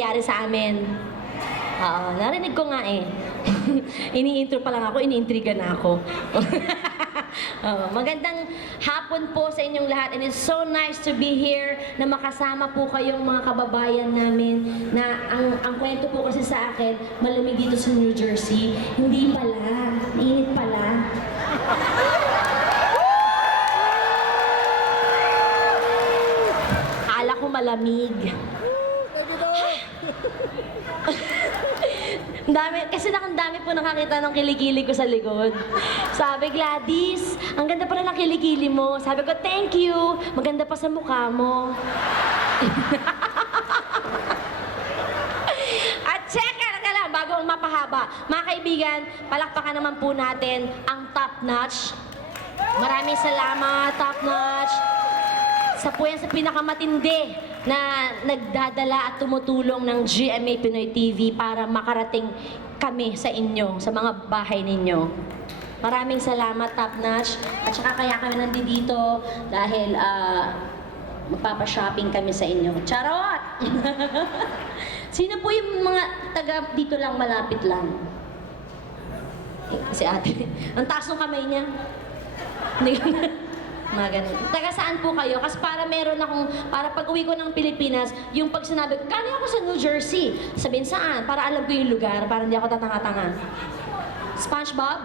nangyari sa amin. Oo, narinig ko nga eh. Ini-intro pa lang ako, iniintriga na ako. Oo, magandang hapon po sa inyong lahat, and it's so nice to be here na makasama po kayong mga kababayan namin na ang kwento po kasi sa akin, malamig dito sa New Jersey. Hindi pala, init pala. Akala ko malamig. Ang dami po nakakita ng kilikili ko sa likod. Sabi, Gladys, ang ganda pala ng kilikili mo. Sabi ko, thank you. Maganda pa sa mukha mo. At teka lang, bago ang mapahaba. Mga kaibigan, palakpakan naman po natin ang Top Notch. Maraming salamat, Top Notch. Sa po yan sa pinakamatindi na nagdadala at tumutulong ng GMA Pinoy TV para makarating kami sa inyo, sa mga bahay ninyo. Maraming salamat, Top Notch. At saka kaya kami nandito dahil magpapa-shopping kami sa inyo. Charot! Sino po yung mga taga dito lang, malapit lang? Si ate. Ang taas ng kamay niya. Mga ganun. Taga saan po kayo? Kasi para meron akong, para pag uwi ko ng Pilipinas, yung pag sinabi ko, galing ako sa New Jersey. Sabihin saan? Para alam ko yung lugar, para hindi ako tatanga-tanga. SpongeBob?